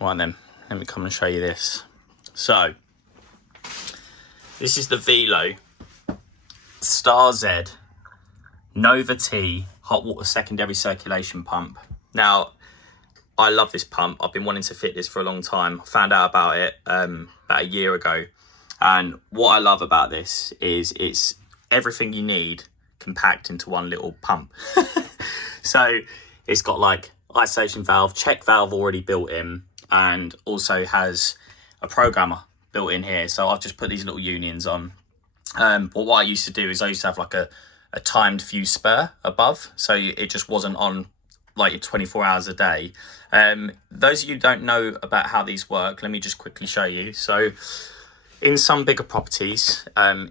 Right then, let me come and show you this. So, this is the Wilo-Star-Z Nova-T hot water secondary circulation pump. Now, I love this pump. I've been wanting to fit this for a long time. I found out about it about a year ago. And what I love about this is it's everything you need compact into one little pump. So it's got like isolation valve, check valve already built in, and also has a programmer built in here. So I've just put these little unions on. But what I used to do is I used to have like a timed fuse spur above, so it just wasn't on like 24 hours a day. Those of you who don't know about how these work, let me just quickly show you. So in some bigger properties,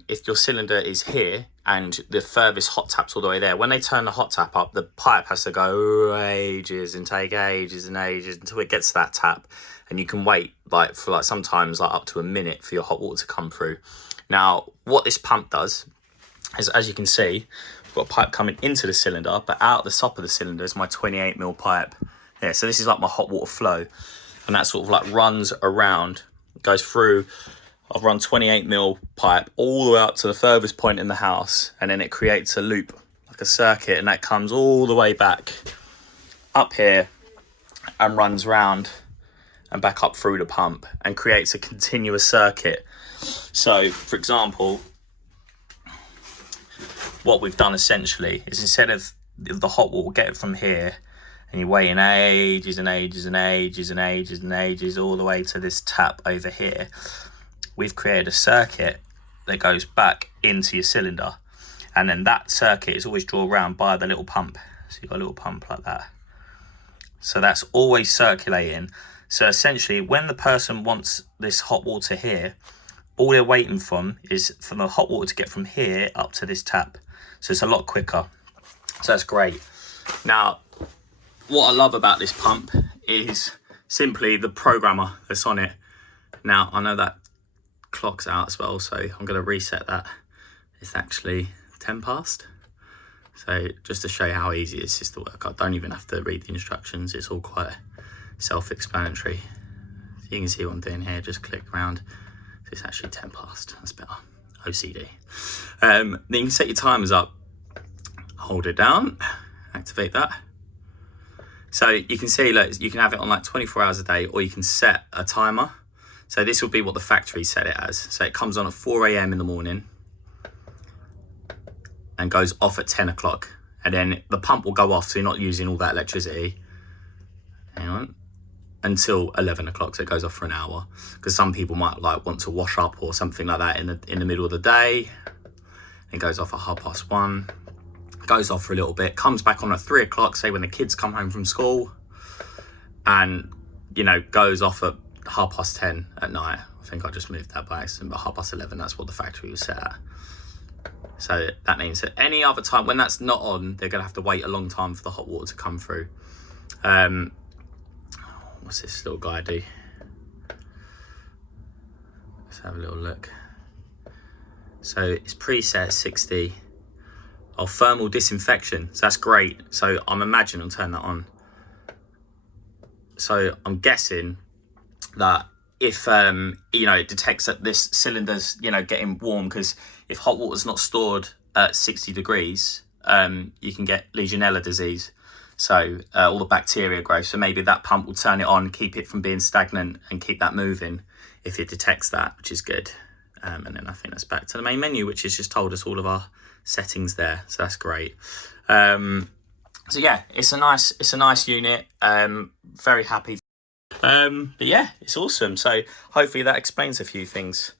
if your cylinder is here and the furthest hot tap's all the way there, when they turn the hot tap up, the pipe has to go ages and take ages and ages until it gets to that tap. And you can wait for sometimes up to a minute for your hot water to come through. Now, what this pump does is, as you can see, I've got a pipe coming into the cylinder, but out the top of the cylinder is my 28mm pipe. Yeah, so this is like my hot water flow. And that sort of like runs around, goes through. I've run 28mm pipe all the way up to the furthest point in the house, and then it creates a loop, like a circuit, and that comes all the way back up here and runs round and back up through the pump and creates a continuous circuit. So, for example, what we've done essentially is, instead of the hot water getting from here and you're waiting ages and ages and ages and ages and ages all the way to this tap over here, we've created a circuit that goes back into your cylinder, and then that circuit is always drawn around by the little pump. So you've got a little pump like that, so that's always circulating. So essentially, when the person wants this hot water here, all they're waiting from is for the hot water to get from here up to this tap. So it's a lot quicker. So that's great. Now, what I love about this pump is simply the programmer that's on it. Now, I know that clock's out as well, so I'm going to reset that. It's actually 10 past. So just to show you how easy this is to work, I don't even have to read the instructions. It's all quite self-explanatory. So you can see what I'm doing here. Just click around. It's actually 10 past. That's better. OCD. Then you can set your timers up. Hold it down. Activate that. So you can see, look, you can have it on like 24 hours a day, or you can set a timer. So this will be what the factory set it as. So it comes on at 4 AM in the morning and goes off at 10 o'clock. And then the pump will go off, so you're not using all that electricity. Hang on. Until 11 o'clock, so it goes off for an hour. Because some people might want to wash up or something like that in the middle of the day. It goes off at 1:30. Goes off for a little bit, comes back on at 3 o'clock, say when the kids come home from school, and goes off at 10:30 at night. I think I just moved that by accident, but 11:30, that's what the factory was set at. So that means that any other time when that's not on, they're gonna have to wait a long time for the hot water to come through. What's this little guy do? Let's have a little look. So it's preset 60. Oh, thermal disinfection. So that's great. So I'm imagining I'll turn that on. So I'm guessing that if it detects that this cylinder's getting warm, because if hot water's not stored at 60 degrees, you can get Legionella disease. So all the bacteria grow. So maybe that pump will turn it on, keep it from being stagnant, and keep that moving if it detects that, which is good. And then I think that's back to the main menu, which has just told us all of our settings there. So that's great. So yeah, it's a nice unit. Very happy. But yeah, it's awesome. So hopefully that explains a few things.